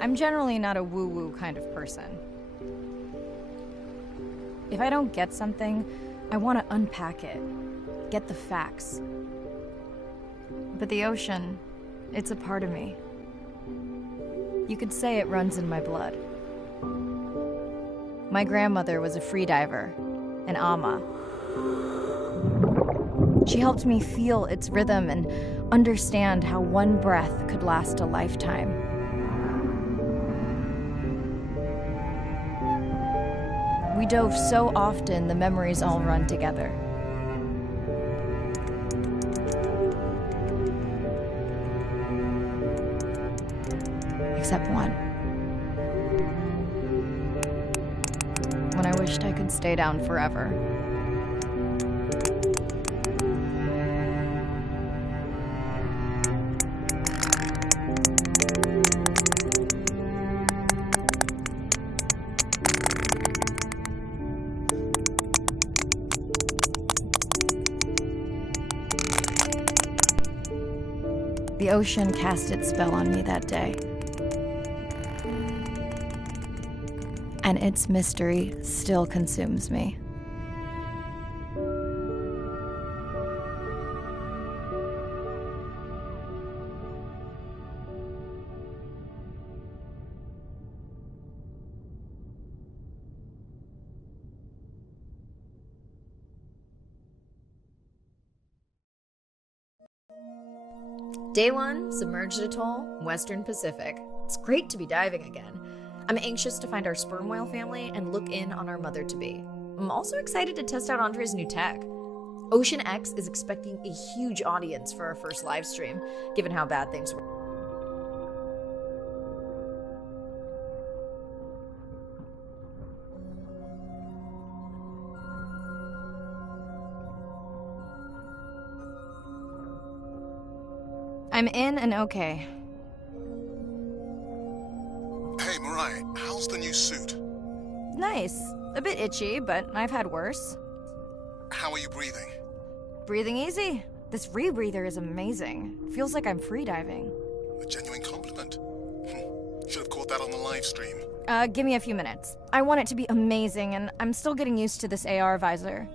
I'm generally not a woo-woo kind of person. If I don't get something, I want to unpack it, get the facts. But the ocean, it's a part of me. You could say it runs in my blood. My grandmother was a freediver, an ama. She helped me feel its rhythm and understand how one breath could last a lifetime. We dove so often, the memories all run together. Except one. When I wished I could stay down forever. The ocean cast its spell on me that day. And its mystery still consumes me. Day 1, submerged atoll, Western Pacific. It's great to be diving again. I'm anxious to find our sperm whale family and look in on our mother-to-be. I'm also excited to test out Andre's new tech. Ocean X is expecting a huge audience for our first live stream, given how bad things were. I'm in and okay. Hey, Mariah, how's the new suit? Nice. A bit itchy, but I've had worse. How are you breathing? Breathing easy. This rebreather is amazing. Feels like I'm freediving. A genuine compliment. Should have caught that on the live stream. Give me a few minutes. I want it to be amazing, and I'm still getting used to this AR visor.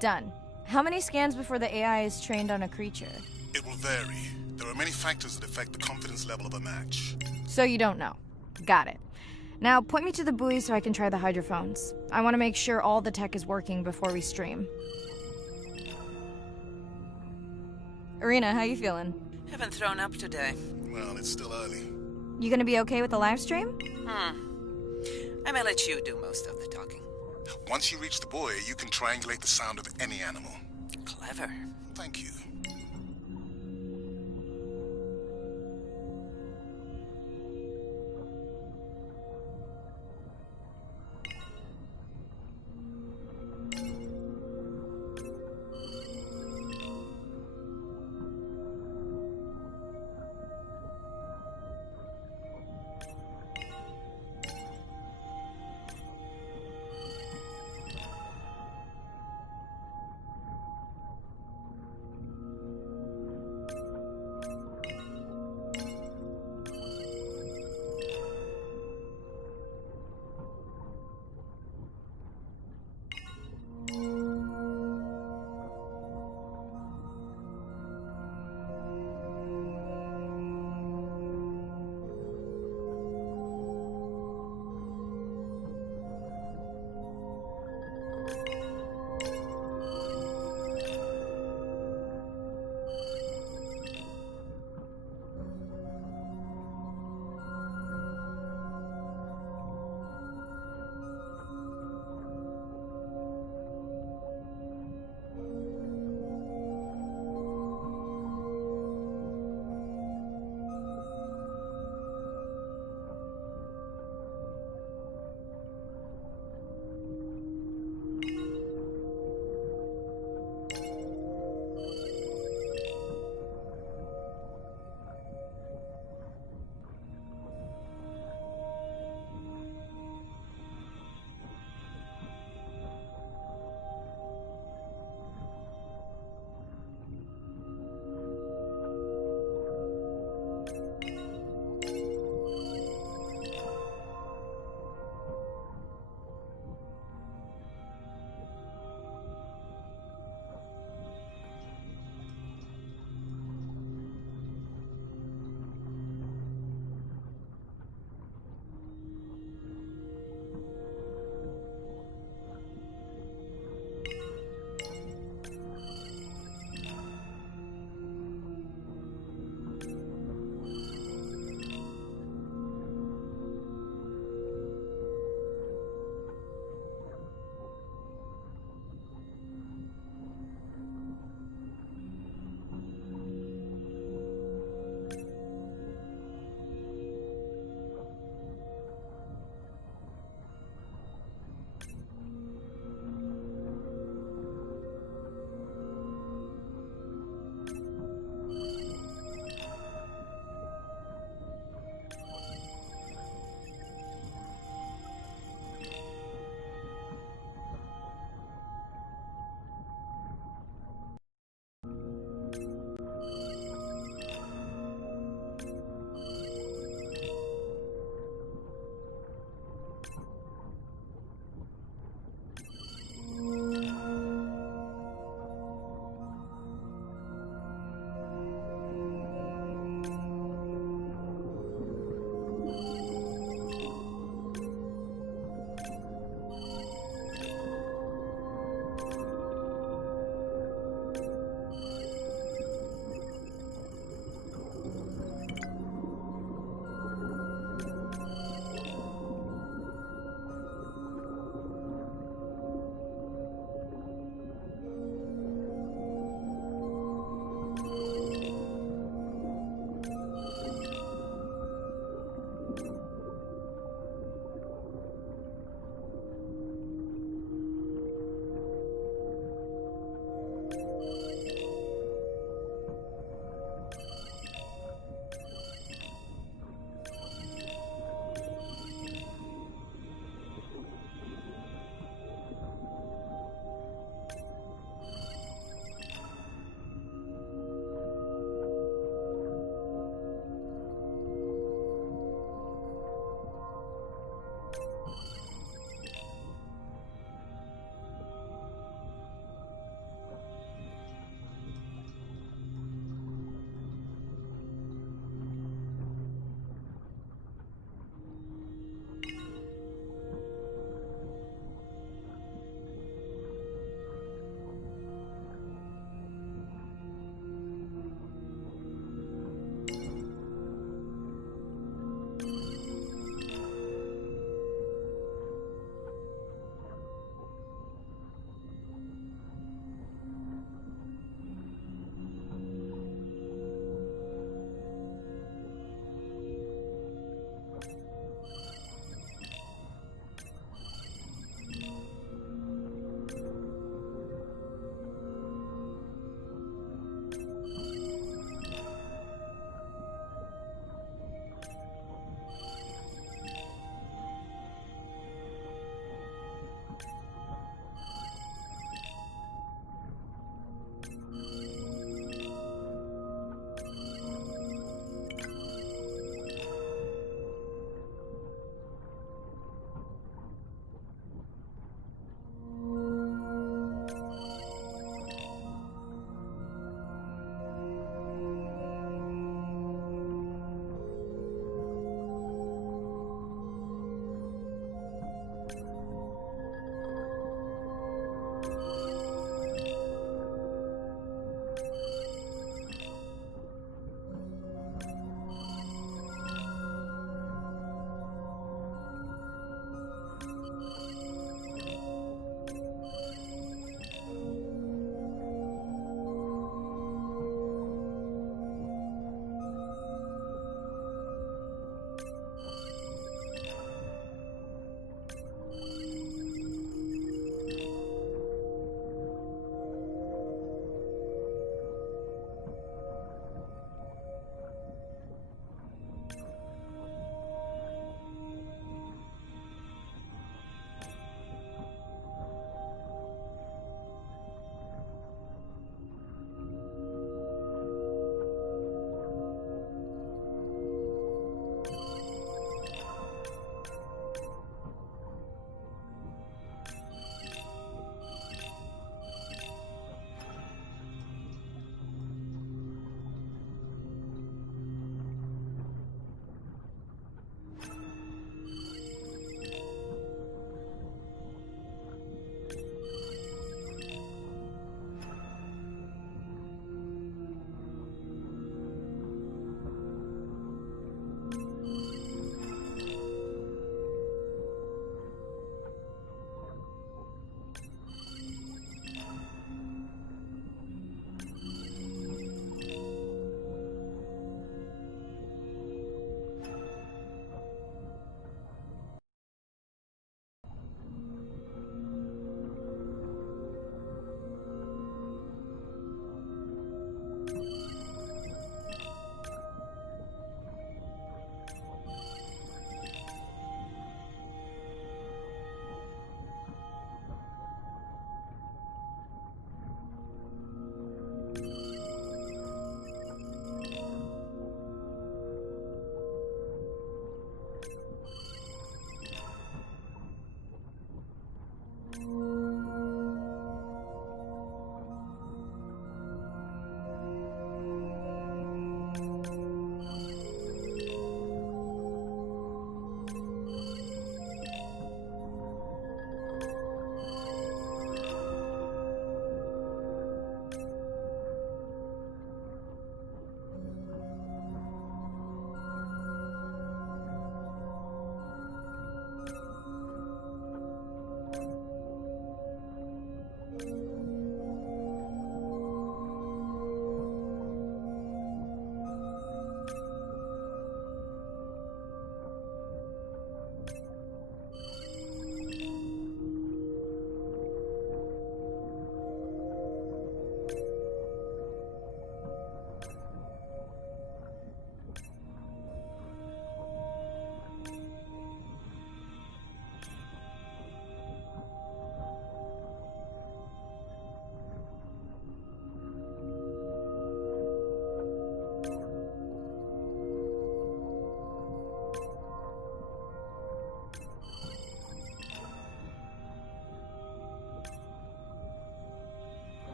Done. How many scans before the AI is trained on a creature? It will vary. There are many factors that affect the confidence level of a match. So you don't know. Got it. Now point me to the buoy so I can try the hydrophones. I want to make sure all the tech is working before we stream. Arena, how you feeling? Haven't thrown up today. Well, it's still early. You gonna be okay with the live stream? I may let you do most of the talking. Once you reach the buoy, you can triangulate the sound of any animal. Clever. Thank you.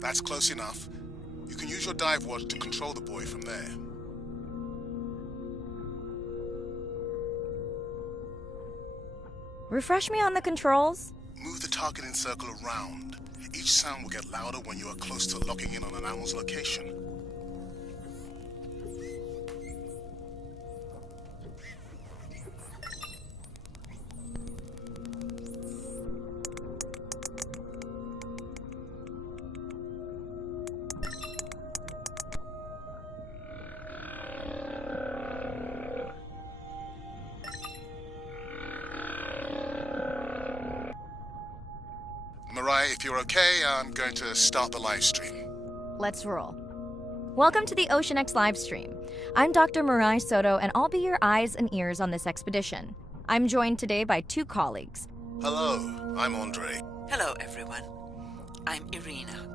That's close enough. You can use your dive watch to control the buoy from there. Refresh me on the controls? Move the targeting circle around. Each sound will get louder when you are close to locking in on an animal's location. Mariah, if you're okay, I'm going to start the live stream. Let's roll. Welcome to the OceanX livestream. I'm Dr. Mirai Soto, and I'll be your eyes and ears on this expedition. I'm joined today by two colleagues. Hello, I'm Andre. Hello, everyone. I'm Irina.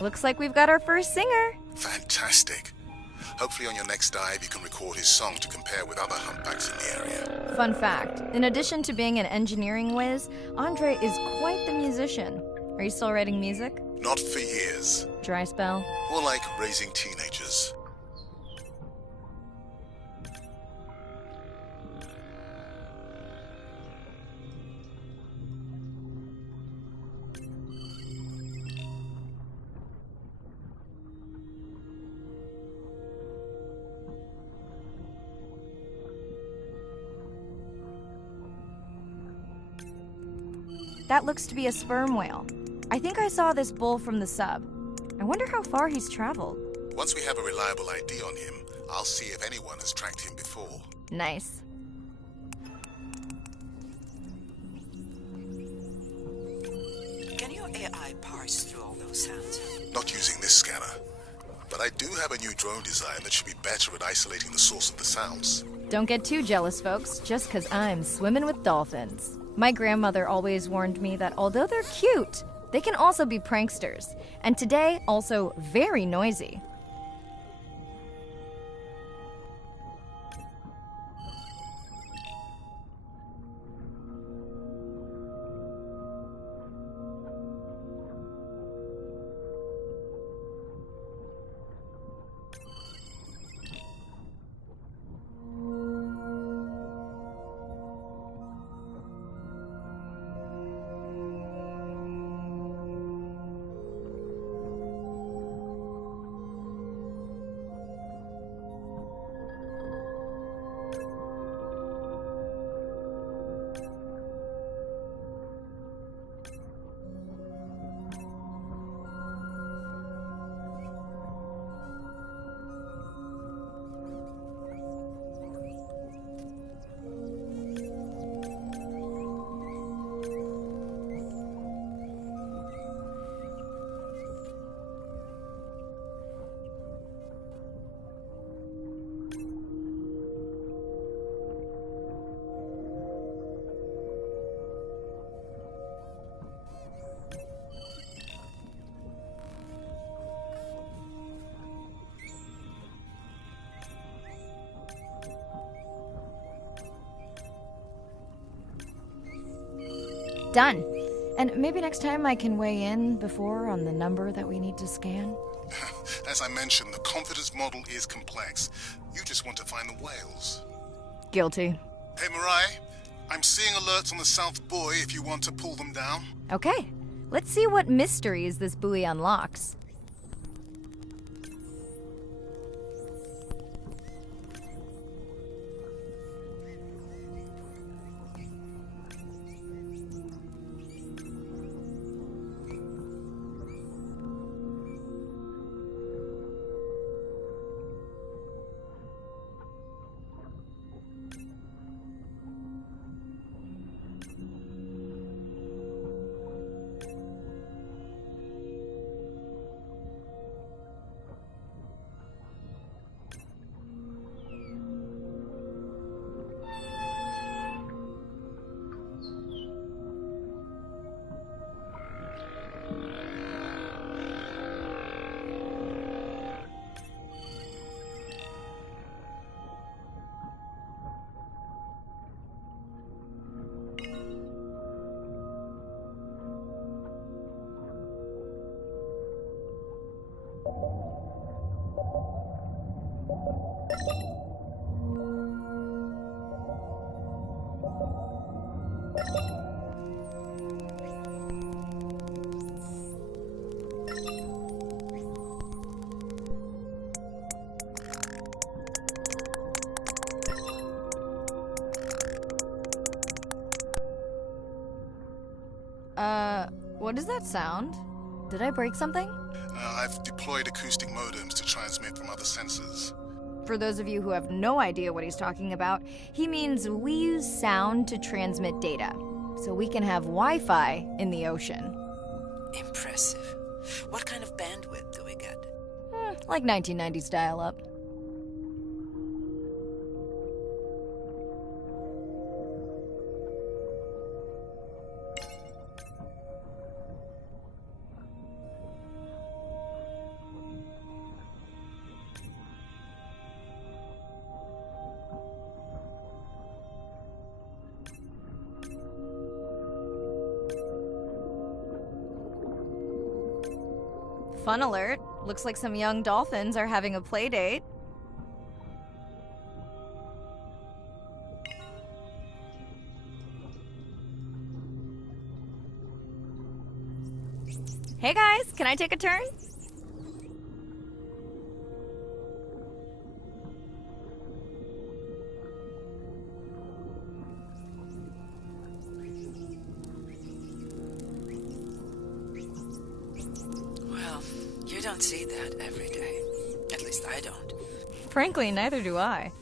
Looks like we've got our first singer. Fantastic. Hopefully on your next dive you can record his song to compare with other humpbacks in the area. Fun fact, in addition to being an engineering whiz, Andre is quite the musician. Are you still writing music? Not for years. Dry spell? More like raising teenagers. That looks to be a sperm whale. I think I saw this bull from the sub. I wonder how far he's traveled. Once we have a reliable ID on him, I'll see if anyone has tracked him before. Nice. Can your AI parse through all those sounds? Not using this scanner. But I do have a new drone design that should be better at isolating the source of the sounds. Don't get too jealous, folks, just 'cause I'm swimming with dolphins. My grandmother always warned me that although they're cute, they can also be pranksters, and today also very noisy. Done. And maybe next time I can weigh in before on the number that we need to scan? As I mentioned, the confidence model is complex. You just want to find the whales. Guilty. Hey, Mirai, I'm seeing alerts on the South Buoy if you want to pull them down. Okay, let's see what mysteries this buoy unlocks. What does that sound? Did I break something? I've deployed acoustic modems to transmit from other sensors. For those of you who have no idea what he's talking about, he means we use sound to transmit data, so we can have Wi-Fi in the ocean. Impressive. What kind of bandwidth do we get? Like 1990s dial-up. Fun alert. Looks like some young dolphins are having a play date. Hey guys, can I take a turn? Well, you don't see that every day. At least I don't. Frankly, neither do I.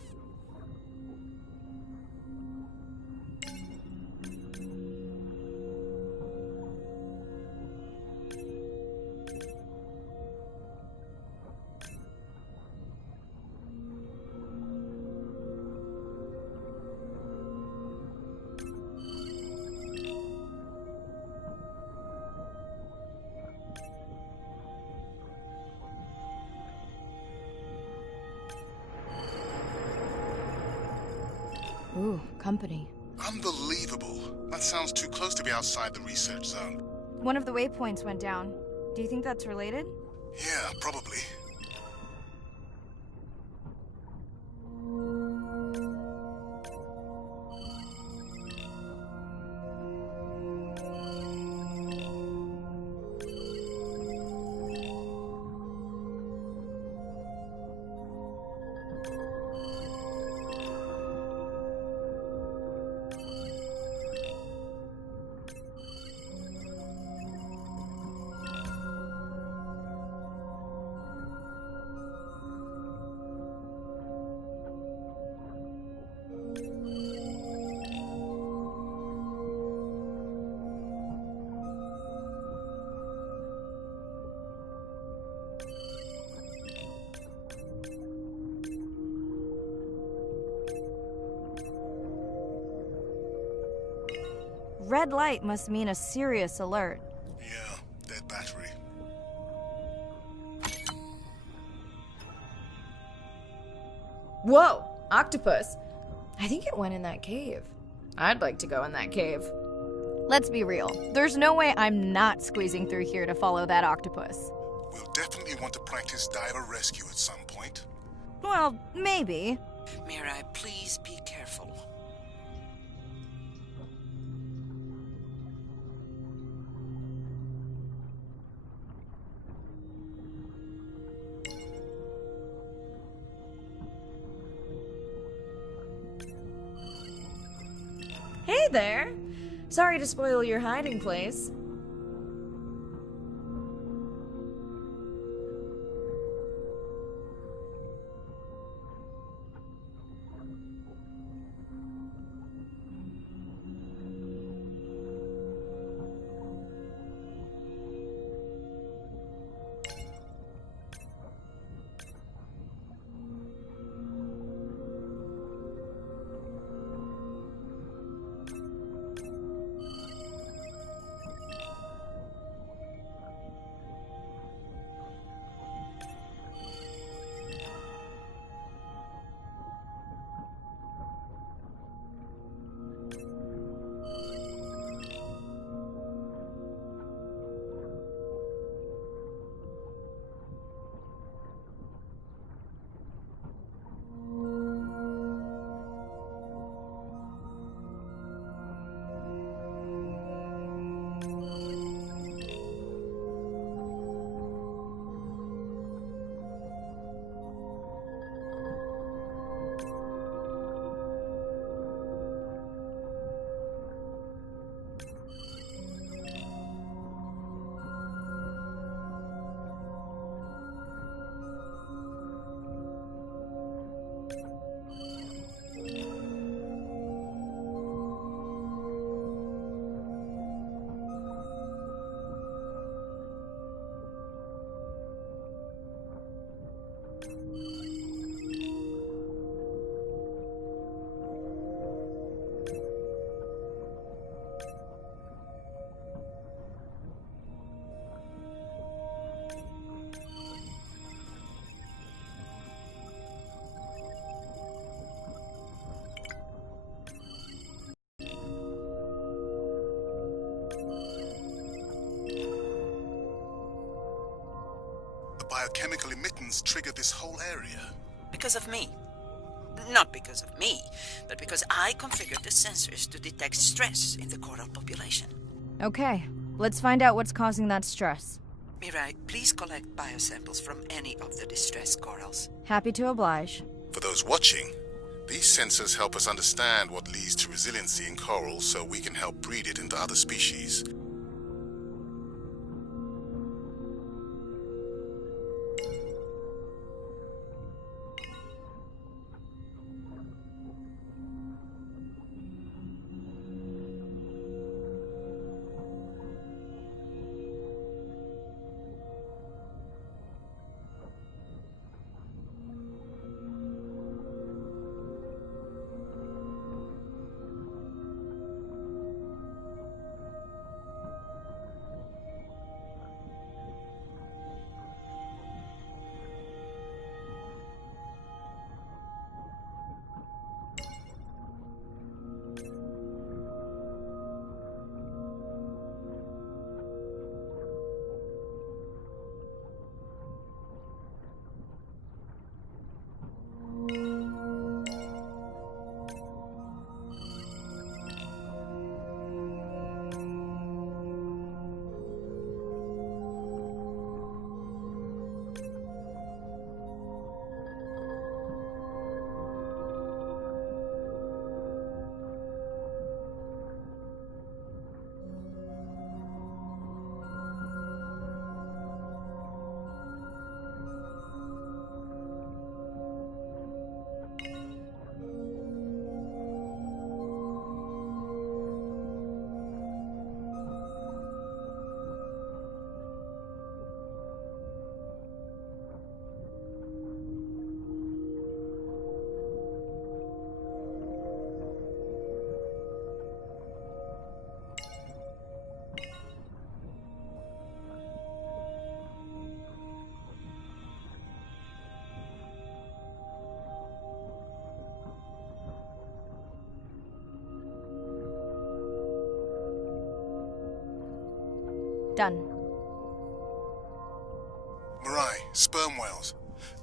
Ooh, company. Unbelievable. That sounds too close to be outside the research zone. One of the waypoints went down. Do you think that's related? Yeah, probably. Red light must mean a serious alert. Yeah, dead battery. Whoa! Octopus! I think it went in that cave. I'd like to go in that cave. Let's be real. There's no way I'm not squeezing through here to follow that octopus. We'll definitely want to practice diver rescue at some point. Well, maybe. Mirai, please be careful. Hey there! Sorry to spoil your hiding place. Biochemical emittance triggered this whole area. Because of me. Not because of me, but because I configured the sensors to detect stress in the coral population. Okay, let's find out what's causing that stress. Mirai, please collect biosamples from any of the distressed corals. Happy to oblige. For those watching, these sensors help us understand what leads to resiliency in coral so we can help breed it into other species. Done. Mirai, sperm whales.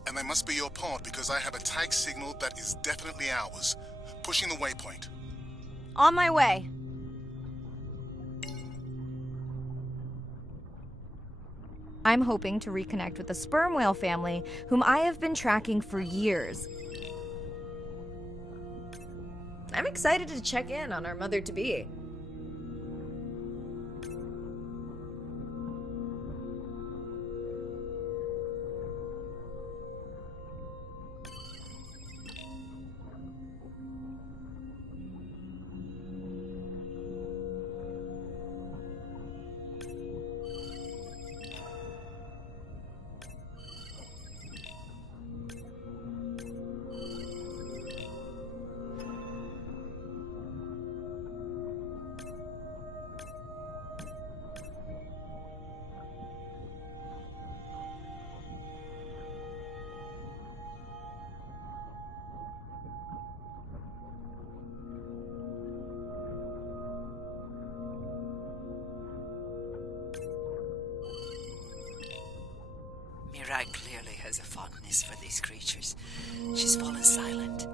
And they must be your pod because I have a tag signal that is definitely ours. Pushing the waypoint. On my way. I'm hoping to reconnect with the sperm whale family, whom I have been tracking for years. I'm excited to check in on our mother-to-be. Mirai clearly has a fondness for these creatures. She's fallen silent.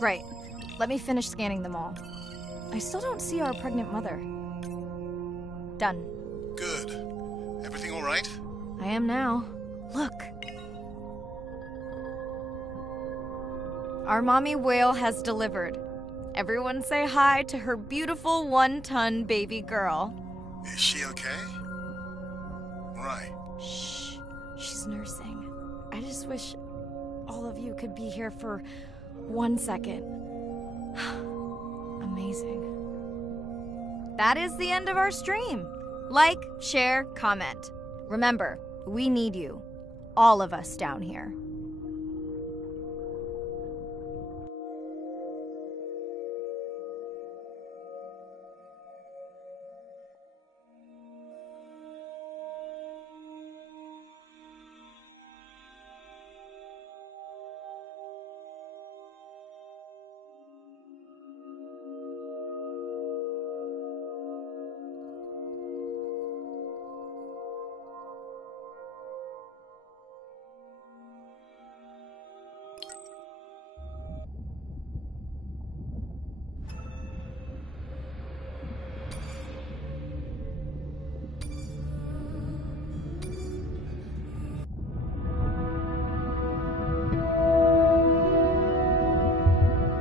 Right. Let me finish scanning them all. I still don't see our pregnant mother. Done. Good. Everything all right? I am now. Look. Our mommy whale has delivered. Everyone say hi to her beautiful 1-ton baby girl. Is she okay? Right. Shh. She's nursing. I just wish all of you could be here for 1 second. Amazing. That is the end of our stream. Like, share, comment. Remember, we need you. All of us down here.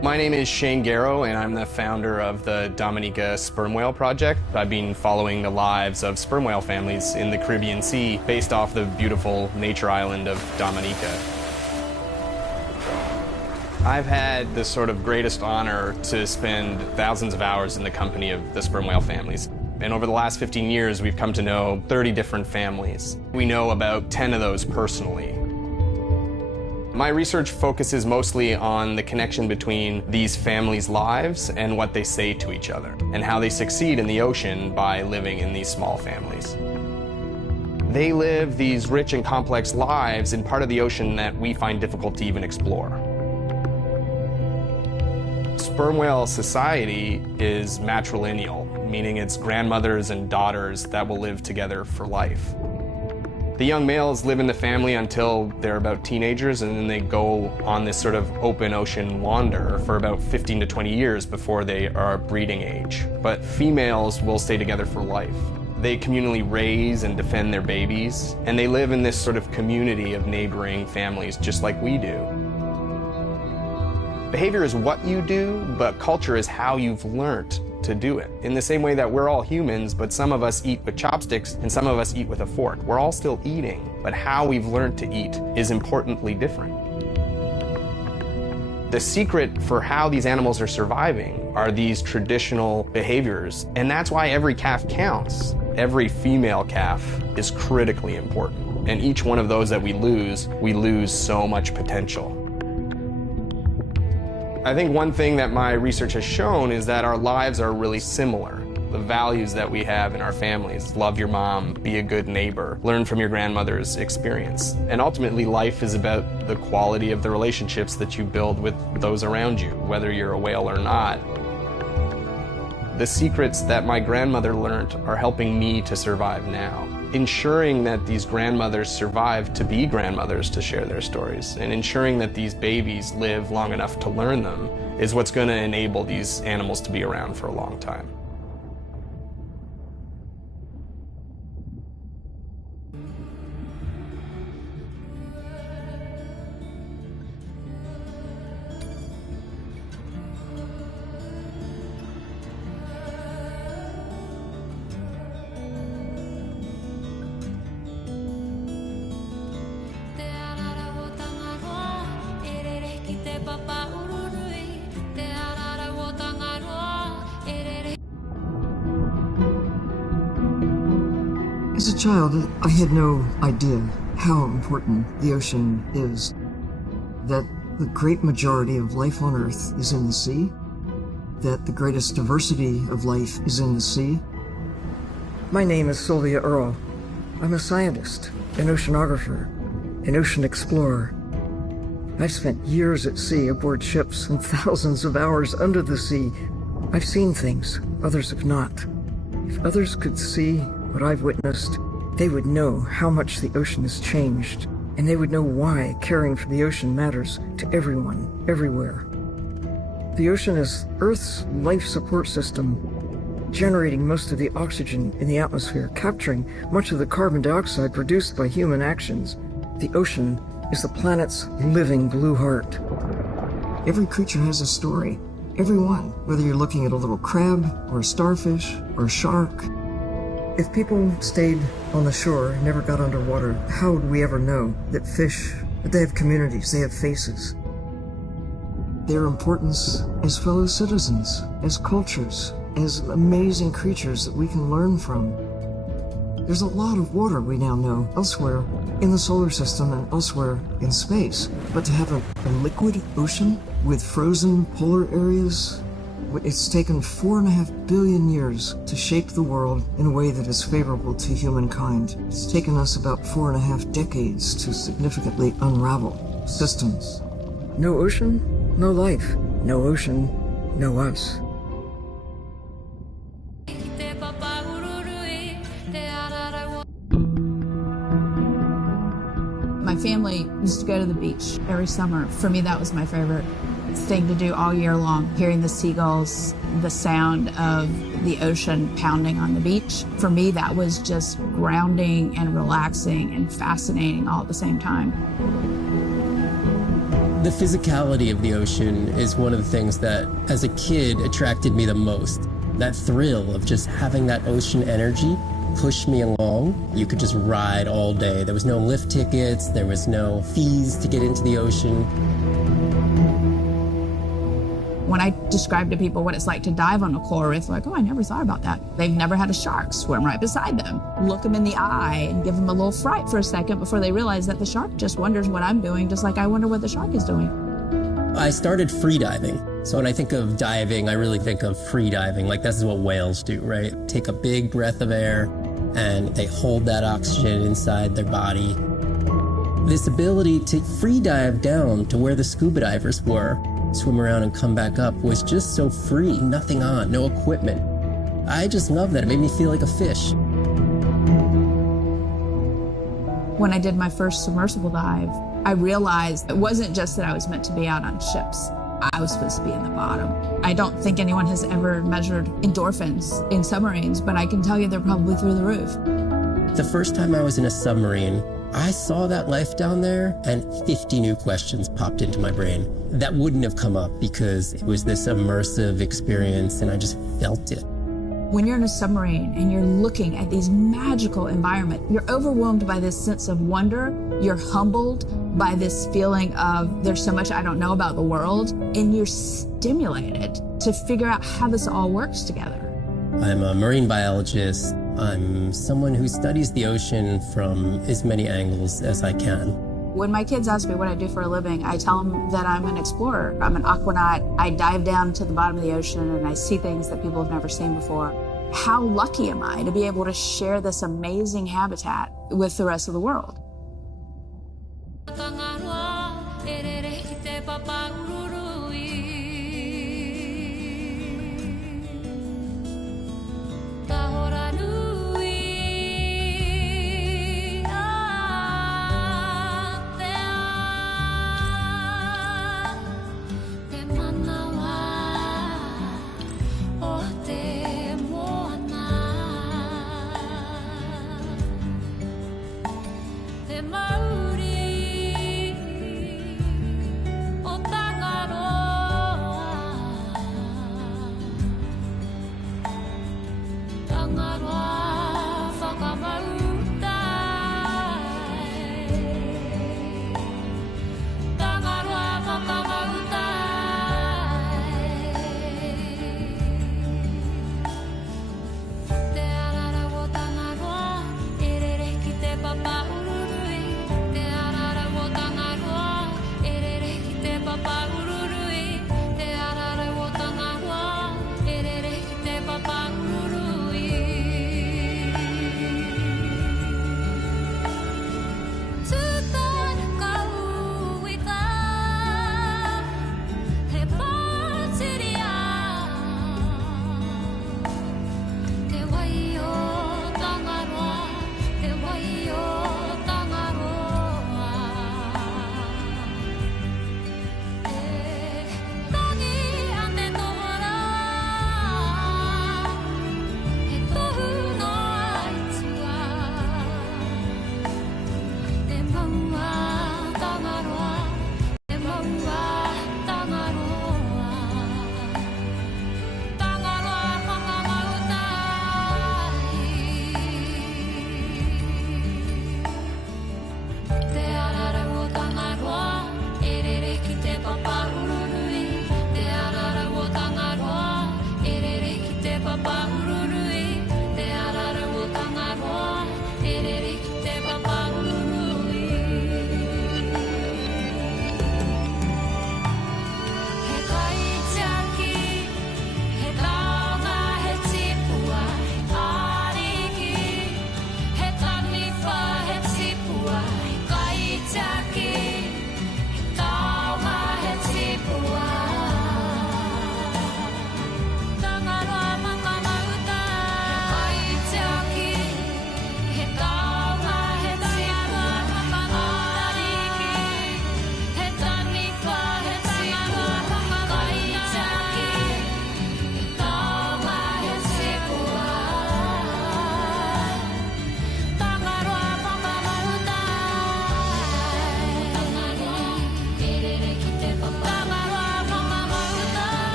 My name is Shane Garrow, and I'm the founder of the Dominica Sperm Whale Project. I've been following the lives of sperm whale families in the Caribbean Sea based off the beautiful nature island of Dominica. I've had the sort of greatest honor to spend thousands of hours in the company of the sperm whale families. And over the last 15 years, we've come to know 30 different families. We know about 10 of those personally. My research focuses mostly on the connection between these families' lives and what they say to each other, and how they succeed in the ocean by living in these small families. They live these rich and complex lives in part of the ocean that we find difficult to even explore. Sperm whale society is matrilineal, meaning it's grandmothers and daughters that will live together for life. The young males live in the family until they're about teenagers, and then they go on this sort of open ocean wander for about 15 to 20 years before they are breeding age. But females will stay together for life. They communally raise and defend their babies, and they live in this sort of community of neighboring families just like we do. Behavior is what you do, but culture is how you've learned to do it. In the same way that we're all humans, but some of us eat with chopsticks and some of us eat with a fork. We're all still eating, but how we've learned to eat is importantly different. The secret for how these animals are surviving are these traditional behaviors, and that's why every calf counts. Every female calf is critically important, and each one of those that we lose so much potential. I think one thing that my research has shown is that our lives are really similar. The values that we have in our families, love your mom, be a good neighbor, learn from your grandmother's experience. And ultimately, life is about the quality of the relationships that you build with those around you, whether you're a whale or not. The secrets that my grandmother learned are helping me to survive now. Ensuring that these grandmothers survive to be grandmothers to share their stories, and ensuring that these babies live long enough to learn them is what's going to enable these animals to be around for a long time. As a child, I had no idea how important the ocean is, that the great majority of life on Earth is in the sea, that the greatest diversity of life is in the sea. My name is Sylvia Earle. I'm a scientist, an oceanographer, an ocean explorer. I've spent years at sea aboard ships and thousands of hours under the sea. I've seen things others have not. If others could see what I've witnessed, they would know how much the ocean has changed, and they would know why caring for the ocean matters to everyone, everywhere. The ocean is Earth's life support system. generating most of the oxygen in the atmosphere, capturing much of the carbon dioxide produced by human actions. The ocean is the planet's living blue heart. Every creature has a story. Every one, whether you're looking at a little crab or a starfish or a shark. If people stayed on the shore and never got underwater, how would we ever know that fish, that they have communities, they have faces? Their importance as fellow citizens, as cultures, as amazing creatures that we can learn from. There's a lot of water we now know elsewhere in the solar system and elsewhere in space. But to have a liquid ocean with frozen polar areas, it's taken 4.5 billion years to shape the world in a way that is favorable to humankind. It's taken us about 4.5 decades to significantly unravel systems. No ocean, no life. No ocean, no us. My family used to go to the beach every summer. For me, that was my favorite thing to do all year long. Hearing the seagulls, the sound of the ocean pounding on the beach. For me, that was just grounding and relaxing and fascinating all at the same time. The physicality of the ocean is one of the things that, as a kid, attracted me the most. That thrill of just having that ocean energy push me along. You could just ride all day. There was no lift tickets, there was no fees to get into the ocean. When I describe to people what it's like to dive on a coral reef, they're like, oh, I never thought about that. They've never had a shark swim right beside them. Look them in the eye and give them a little fright for a second before they realize that the shark just wonders what I'm doing, just like I wonder what the shark is doing. I started free diving. So when I think of diving, I really think of free diving. Like, this is what whales do, right? Take a big breath of air and they hold that oxygen inside their body. This ability to free dive down to where the scuba divers were, swim around and come back up, was just so free. Nothing on, no equipment. I just love that. It made me feel like a fish. When I did my first submersible dive, I realized it wasn't just that I was meant to be out on ships. I was supposed to be in the bottom. I don't think anyone has ever measured endorphins in submarines, but I can tell you they're probably through the roof. The first time I was in a submarine, I saw that life down there and 50 new questions popped into my brain that wouldn't have come up because it was this immersive experience and I just felt it. When you're in a submarine and you're looking at these magical environments, you're overwhelmed by this sense of wonder. You're humbled by this feeling of there's so much I don't know about the world, and you're stimulated to figure out how this all works together. I'm a marine biologist. I'm someone who studies the ocean from as many angles as I can. When my kids ask me what I do for a living, I tell them that I'm an explorer. I'm an aquanaut. I dive down to the bottom of the ocean and I see things that people have never seen before. How lucky am I to be able to share this amazing habitat with the rest of the world?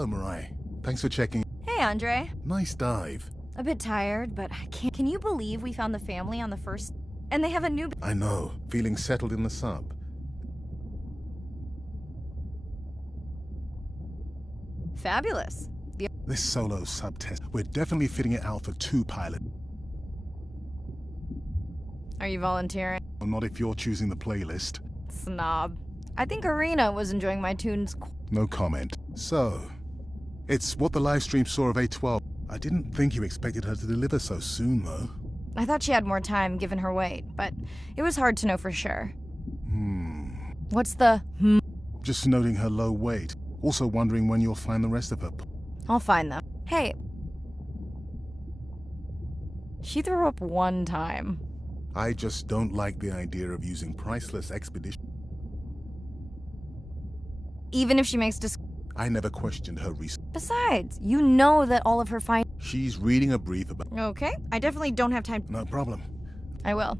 Hello, Mariah. Thanks for checking. Hey, Andre. Nice dive. A bit tired, but I can't. Can you believe we found the family on the first? And they have a new. I know. Feeling settled in the sub. Fabulous. This solo sub test, we're definitely fitting it out for 2 pilots. Are you volunteering? Well, not if you're choosing the playlist. Snob. I think Arena was enjoying my tunes. No comment. So, it's what the live stream saw of A12. I didn't think you expected her to deliver so soon, though. I thought she had more time given her weight, but it was hard to know for sure. What's the Just noting her low weight. Also wondering when you'll find the rest of her. I'll find them. Hey. She threw up one time. I just don't like the idea of using priceless expedition. Even if she makes I never questioned her research. Besides, you know that all of her She's reading a brief about. Okay, I definitely don't have time. No problem. I will.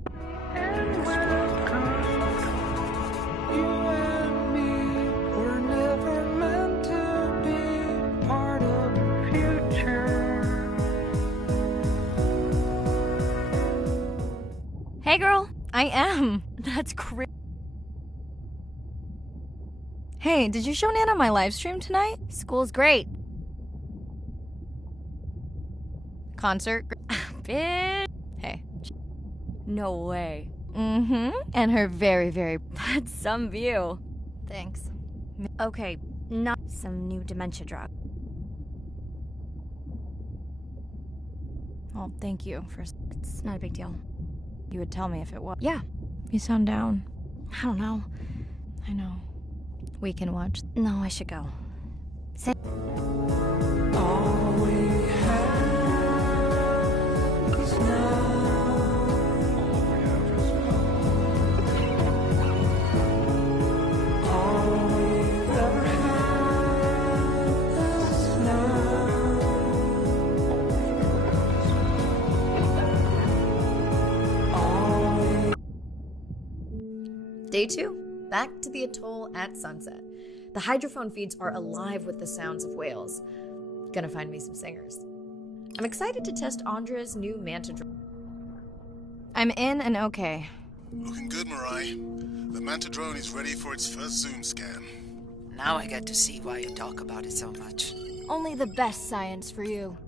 Hey girl, I am. That's crazy. Hey, did you show Nana my live stream tonight? School's great. Concert? Bitch. Hey. No way. And her very, that's some view. Thanks. Okay, not some new dementia drug. Oh, thank you for. It's not a big deal. You would tell me if it was. Yeah. You sound down. I don't know. I know. We can watch. No, I should go. Say. All we have is now. All we've ever had is now. All we. Day 2. Back to the atoll at sunset. The hydrophone feeds are alive with the sounds of whales. Gonna find me some singers. I'm excited to test Andra's new manta drone. I'm in and okay. Looking good, Mariah. The Manta drone is ready for its first zoom scan. Now I get to see why you talk about it so much. Only the best science for you.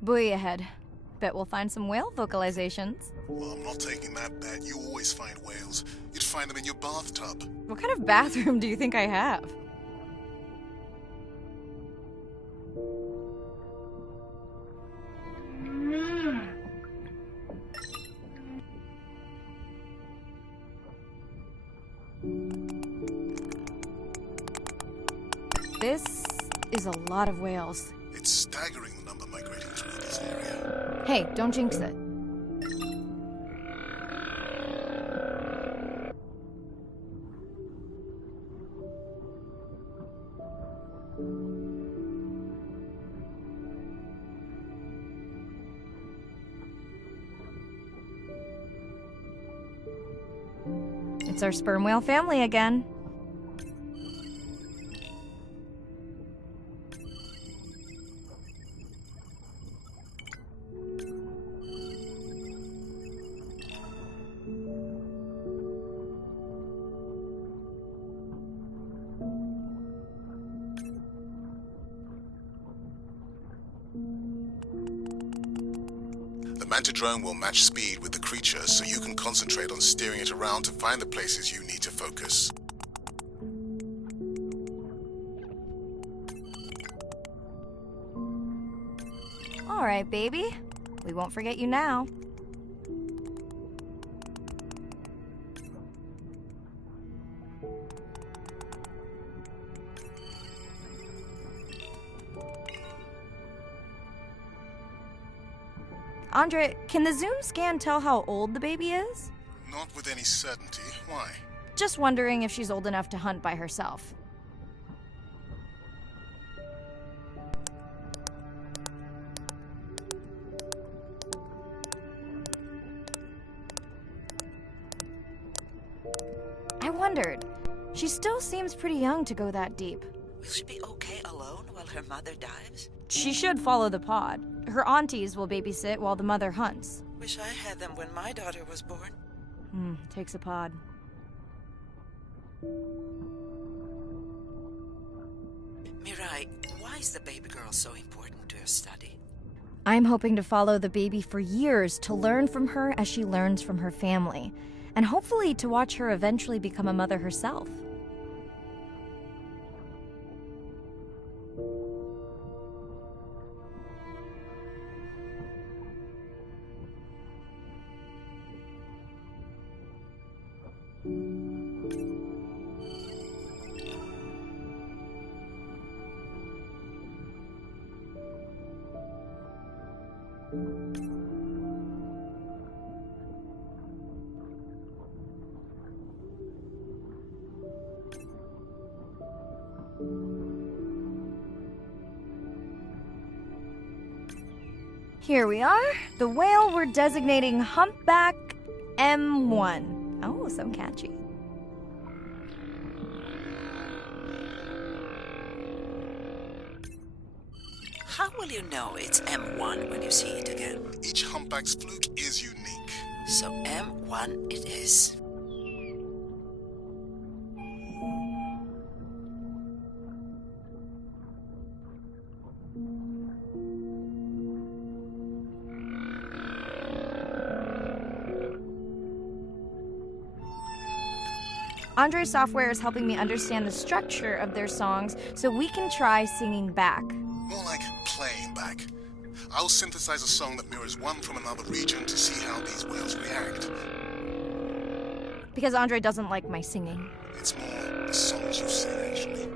Buoy ahead. Bet we'll find some whale vocalizations. Well, I'm not taking that bet. You always find whales. You'd find them in your bathtub. What kind of bathroom do you think I have? This is a lot of whales. It's staggering the number migrating through this area. Hey, don't jinx it. It's our sperm whale family again. The manta drone will match speed with the creature, so you can concentrate on steering it around to find the places you need to focus. All right, baby. We won't forget you now. Andre, can the zoom scan tell how old the baby is? Not with any certainty. Why? Just wondering if she's old enough to hunt by herself. I wondered. She still seems pretty young to go that deep. Will she be okay alone while her mother dives? She should follow the pod. Her aunties will babysit while the mother hunts. Wish I had them when my daughter was born. Takes a pod. Mirai, why is the baby girl so important to your study? I'm hoping to follow the baby for years to learn from her as she learns from her family, and hopefully to watch her eventually become a mother herself. Here we are, the whale we're designating Humpback M1. Oh, so catchy. How will you know it's M1 when you see it again? Each humpback's fluke is unique. So M1 it is. Andre's software is helping me understand the structure of their songs so we can try singing back. More like playing back. I'll synthesize a song that mirrors one from another region to see how these whales react. Because Andre doesn't like my singing. It's more the songs you sing, actually.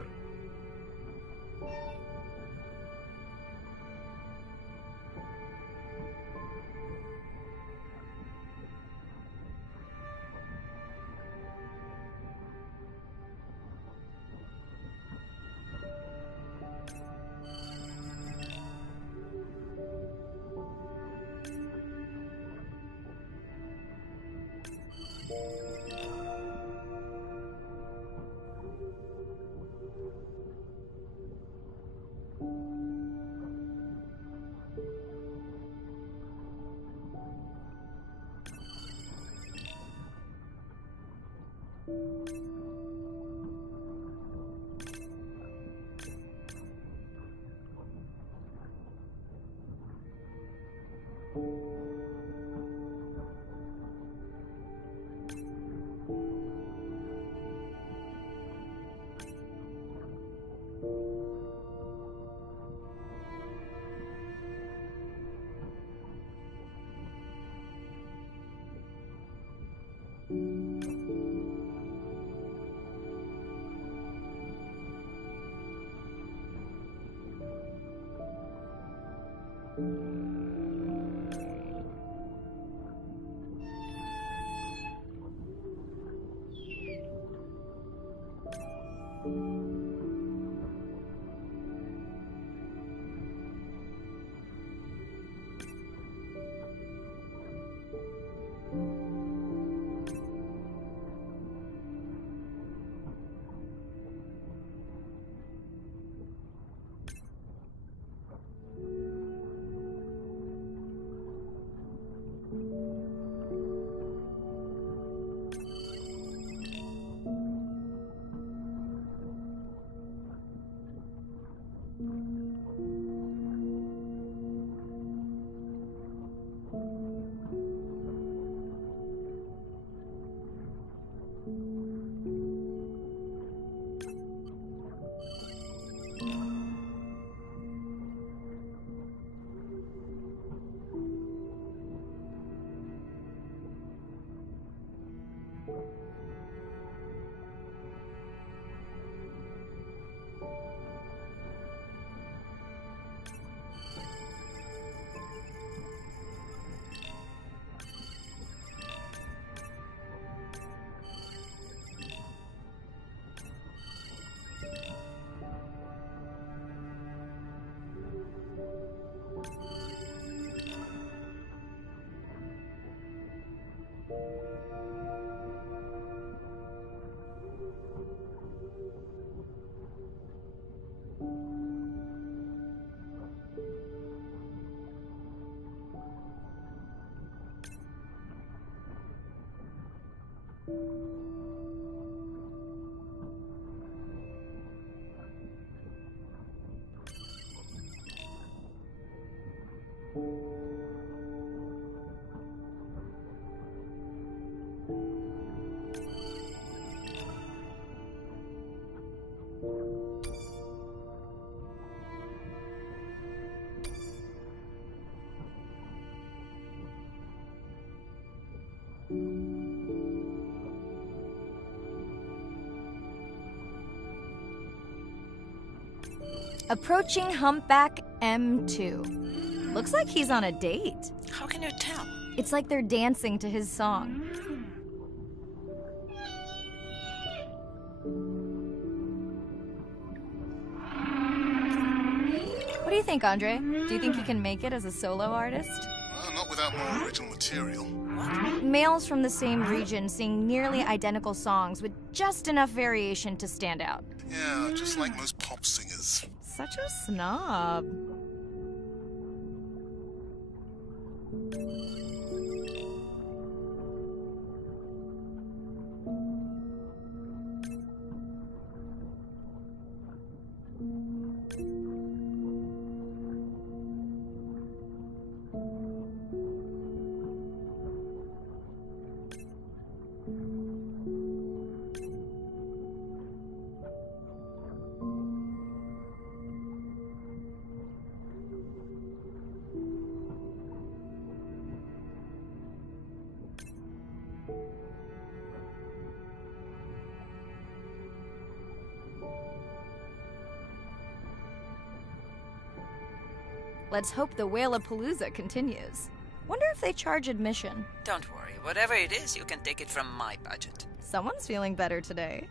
Approaching Humpback M2. Looks like he's on a date. How can you tell? It's like they're dancing to his song. What do you think, Andre? Do you think he can make it as a solo artist? Not without more original material. Males from the same region sing nearly identical songs with just enough variation to stand out. Yeah, just like most pop singers. Such a snob. Let's hope the Whale-a-Palooza continues. Wonder if they charge admission. Don't worry, whatever it is, you can take it from my budget. Someone's feeling better today.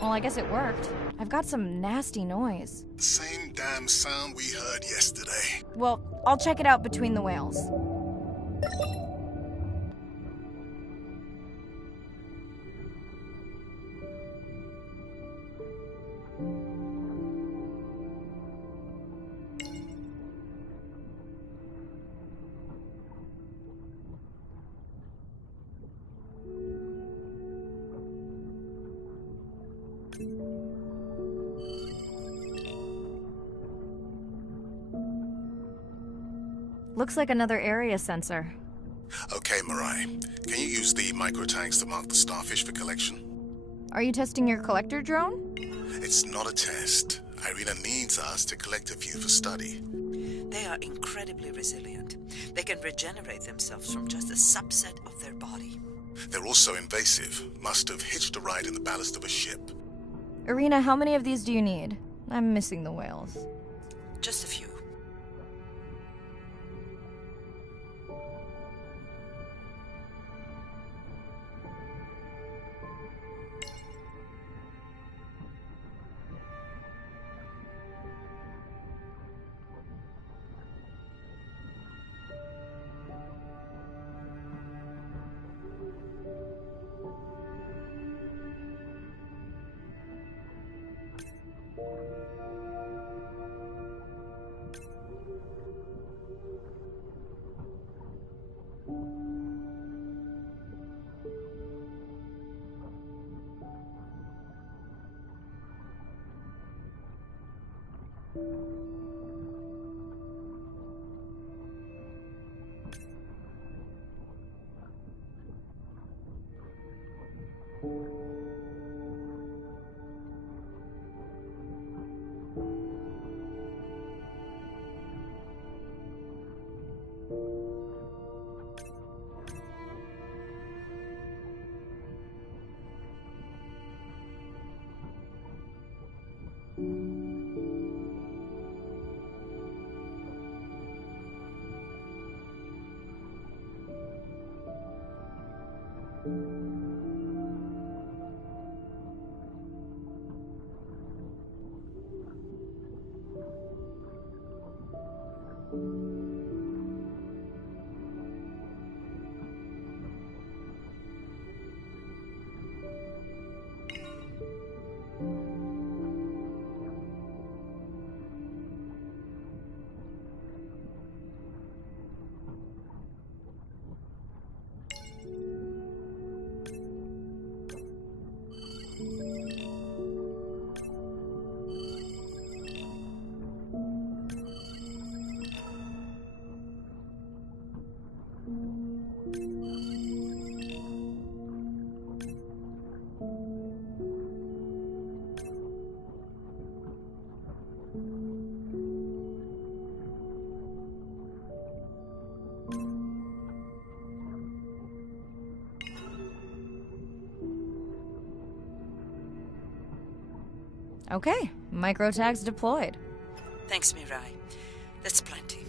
Well, I guess it worked. I've got some nasty noise. Same damn sound we heard yesterday. Well, I'll check it out between the whales. Looks like another area sensor. Okay, Mirai. Can you use the micro-tags to mark the starfish for collection? Are you testing your collector drone? It's not a test. Irina needs us to collect a few for study. They are incredibly resilient. They can regenerate themselves from just a subset of their body. They're also invasive. Must have hitched a ride in the ballast of a ship. Irina, how many of these do you need? I'm missing the whales. Just a few. Okay, micro tags deployed. Thanks, Mirai. That's plenty.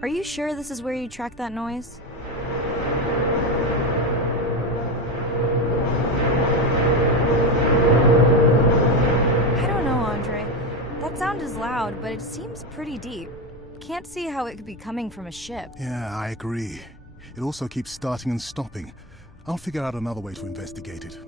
Are you sure this is where you track that noise? I don't know, Andre. That sound is loud, but it seems pretty deep. Can't see how it could be coming from a ship. Yeah, I agree. It also keeps starting and stopping. I'll figure out another way to investigate it.